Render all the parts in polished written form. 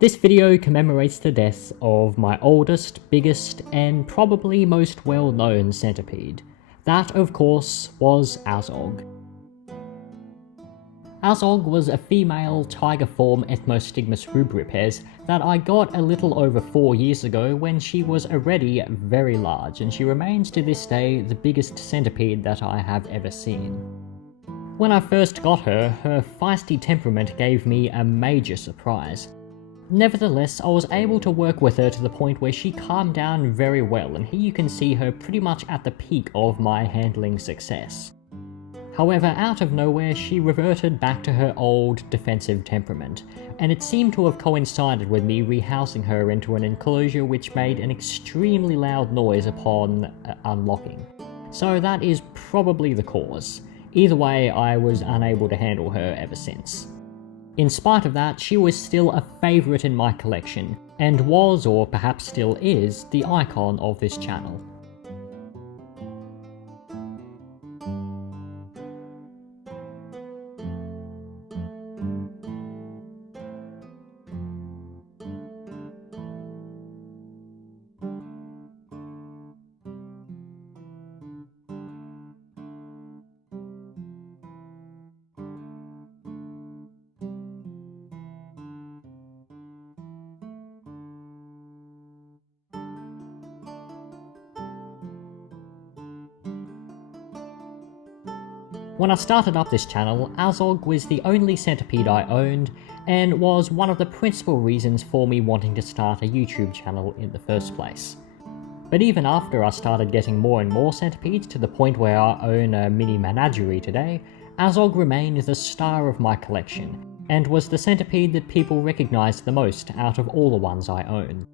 This video commemorates the death of my oldest, biggest, and probably most well-known centipede. That, of course, was Azog. Azog was a female tiger-form Ethmostigmus rubripes that I got a little over 4 years ago when she was already very large, and she remains to this day the biggest centipede that I have ever seen. When I first got her, her feisty temperament gave me a major surprise. Nevertheless, I was able to work with her to the point where she calmed down very well, and here you can see her pretty much at the peak of my handling success. However, out of nowhere, she reverted back to her old defensive temperament, and it seemed to have coincided with me rehousing her into an enclosure which made an extremely loud noise upon unlocking. So that is probably the cause. Either way, I was unable to handle her ever since. In spite of that, she was still a favourite in my collection, and was, or perhaps still is, the icon of this channel. When I started up this channel, Azog was the only centipede I owned, and was one of the principal reasons for me wanting to start a YouTube channel in the first place. But even after I started getting more and more centipedes to the point where I own a mini menagerie today, Azog remained the star of my collection, and was the centipede that people recognised the most out of all the ones I own.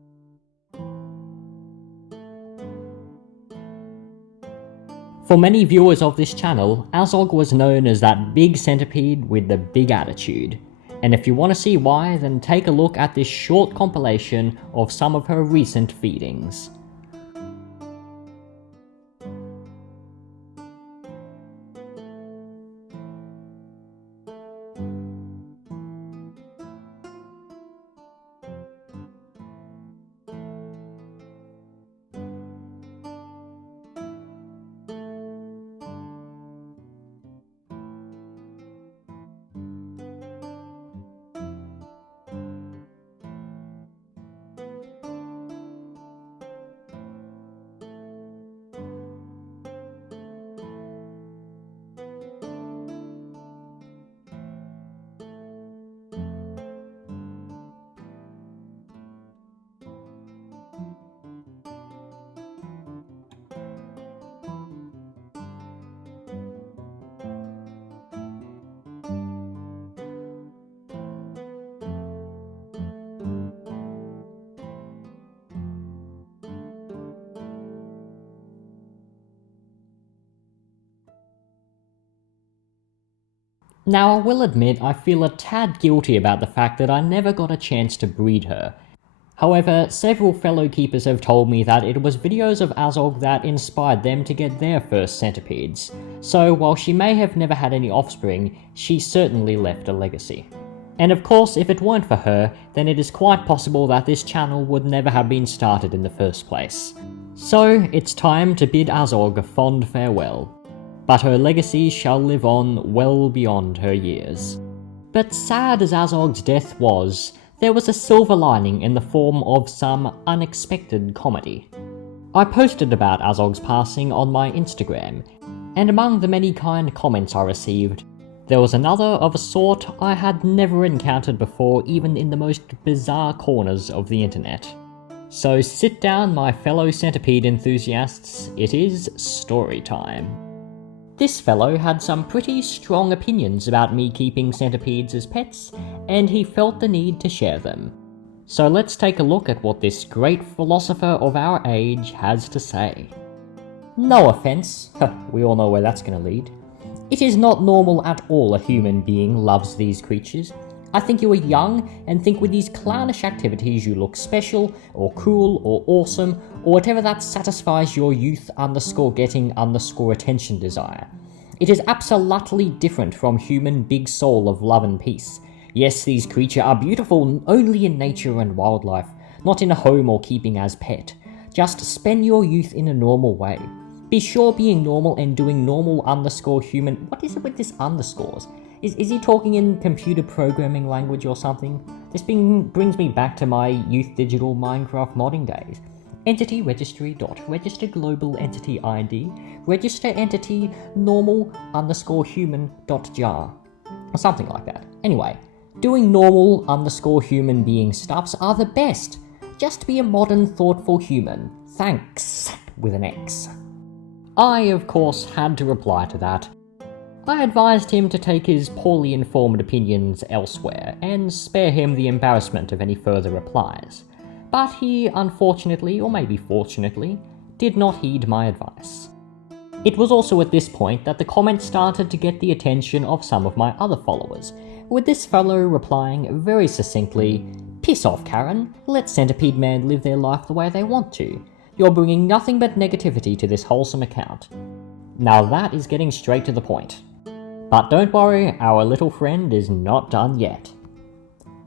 For many viewers of this channel, Azog was known as that big centipede with the big attitude. And if you want to see why, then take a look at this short compilation of some of her recent feedings. Now, I will admit I feel a tad guilty about the fact that I never got a chance to breed her. However, several fellow keepers have told me that it was videos of Azog that inspired them to get their first centipedes, so while she may have never had any offspring, she certainly left a legacy. And of course, if it weren't for her, then it is quite possible that this channel would never have been started in the first place. So, it's time to bid Azog a fond farewell. But her legacy shall live on well beyond her years. But sad as Azog's death was, there was a silver lining in the form of some unexpected comedy. I posted about Azog's passing on my Instagram, and among the many kind comments I received, there was another of a sort I had never encountered before, even in the most bizarre corners of the internet. So sit down, my fellow centipede enthusiasts, it is story time. This fellow had some pretty strong opinions about me keeping centipedes as pets, and he felt the need to share them. So let's take a look at what this great philosopher of our age has to say. No offense, we all know where that's gonna lead. It is not normal at all a human being loves these creatures. I think you are young and think with these clownish activities you look special, or cool, or awesome, or whatever that satisfies your youth_getting_attention desire. It is absolutely different from human big soul of love and peace. Yes, these creatures are beautiful only in nature and wildlife, not in a home or keeping as pet. Just spend your youth in a normal way. Be sure being normal and doing normal_human. What is it with this underscores? Is he talking in computer programming language or something? This brings me back to my youth digital Minecraft modding days. Entity registry dot register global entity ID register entity normal_human dot jar or something like that. Anyway, doing normal_human being stuffs are the best. Just be a modern, thoughtful human. Thanks, with an X. I, of course, had to reply to that. I advised him to take his poorly informed opinions elsewhere and spare him the embarrassment of any further replies. But he, unfortunately, or maybe fortunately, did not heed my advice. It was also at this point that the comment started to get the attention of some of my other followers, with this fellow replying very succinctly, "Piss off, Karen, let Centipede Man live their life the way they want to. You're bringing nothing but negativity to this wholesome account." Now that is getting straight to the point. But don't worry, our little friend is not done yet.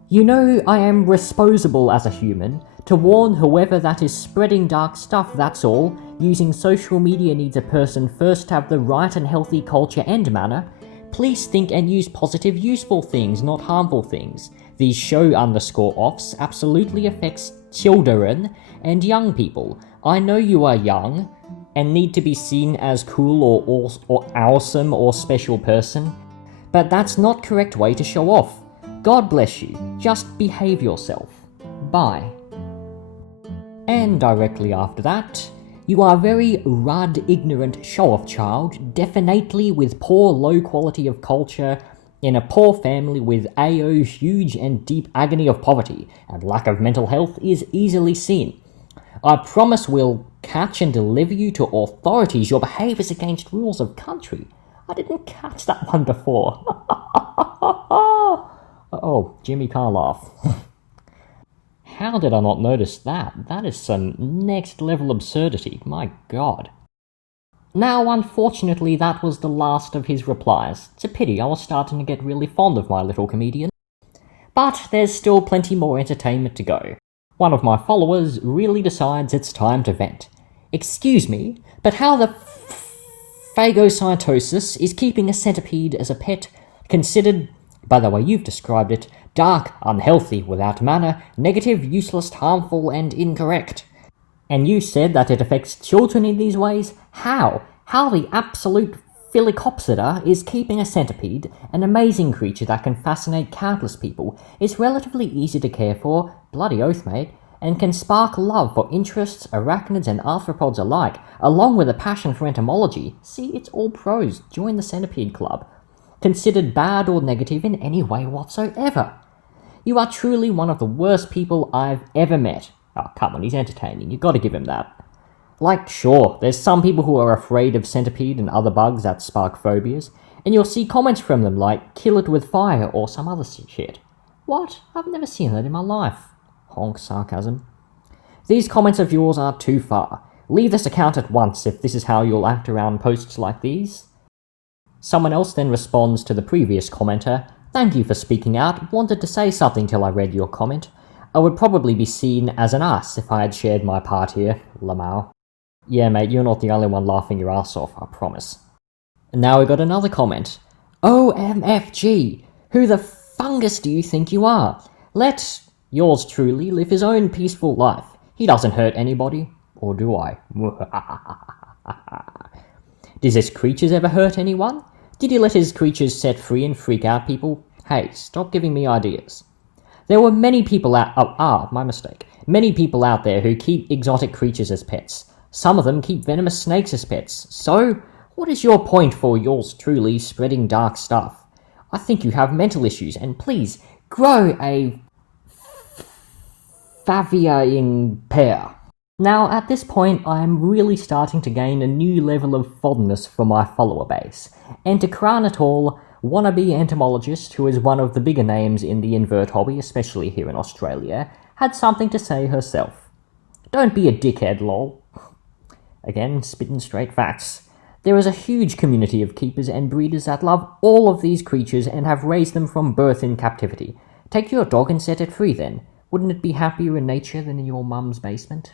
"You know I am responsible as a human, to warn whoever that is spreading dark stuff, that's all. Using social media needs a person first to have the right and healthy culture and manner. Please think and use positive, useful things, not harmful things. These show_offs absolutely affects children and young people. I know you are young and need to be seen as cool or awesome or special person, but that's not correct way to show off. God bless you. Just behave yourself. Bye." And directly after that, "You are very rud, ignorant, show-off child, definitely with poor low quality of culture, in a poor family with AO huge and deep agony of poverty, and lack of mental health is easily seen. I promise we'll catch and deliver you to authorities. Your behaviour is against rules of country." I didn't catch that one before. Oh, Jimmy can't laugh. How did I not notice that? That is some next level absurdity, my god. Now, unfortunately, that was the last of his replies. It's a pity, I was starting to get really fond of my little comedian. But there's still plenty more entertainment to go. One of my followers really decides it's time to vent. "Excuse me, but how the phagocytosis is keeping a centipede as a pet considered, by the way you've described it, dark, unhealthy, without manner, negative, useless, harmful, and incorrect. And you said that it affects children in these ways? How? How the absolute Philicopsida is keeping a centipede, an amazing creature that can fascinate countless people, is relatively easy to care for, bloody oath mate, and can spark love for interests, arachnids and arthropods alike, along with a passion for entomology. See, it's all pros. Join the Centipede Club. Considered bad or negative in any way whatsoever. You are truly one of the worst people I've ever met." Oh, come on, he's entertaining. You've got to give him that. Like, sure, there's some people who are afraid of centipede and other bugs that spark phobias, and you'll see comments from them like, "Kill it with fire," or some other shit. What? I've never seen that in my life. Honk sarcasm. These comments of yours are too far. Leave this account at once if this is how you'll act around posts like these. Someone else then responds to the previous commenter, "Thank you for speaking out. Wanted to say something till I read your comment. I would probably be seen as an ass if I had shared my part here, Lamau." Yeah, mate, you're not the only one laughing your ass off, I promise. And now we got another comment. "OMFG, who the fungus do you think you are? Let yours truly live his own peaceful life. He doesn't hurt anybody, or do I?" Does his creatures ever hurt anyone? Did he let his creatures set free and freak out people? Hey, stop giving me ideas. There were many people my mistake. Many people out there who keep exotic creatures as pets. Some of them keep venomous snakes as pets. So, what is your point for yours truly spreading dark stuff? I think you have mental issues, and please, grow a favia-ing pear. Now, at this point, I am really starting to gain a new level of fondness for my follower base, and to crown it all, wannabe entomologist, who is one of the bigger names in the invert hobby, especially here in Australia, had something to say herself. "Don't be a dickhead, lol." Again, spitting straight facts. There is a huge community of keepers and breeders that love all of these creatures and have raised them from birth in captivity. Take your dog and set it free then. Wouldn't it be happier in nature than in your mum's basement?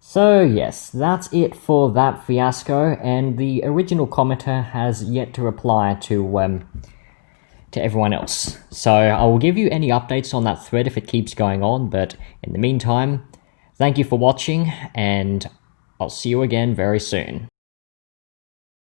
So yes, that's it for that fiasco, and the original commenter has yet to reply to everyone else. So I will give you any updates on that thread if it keeps going on, but in the meantime, thank you for watching, and I'll see you again very soon.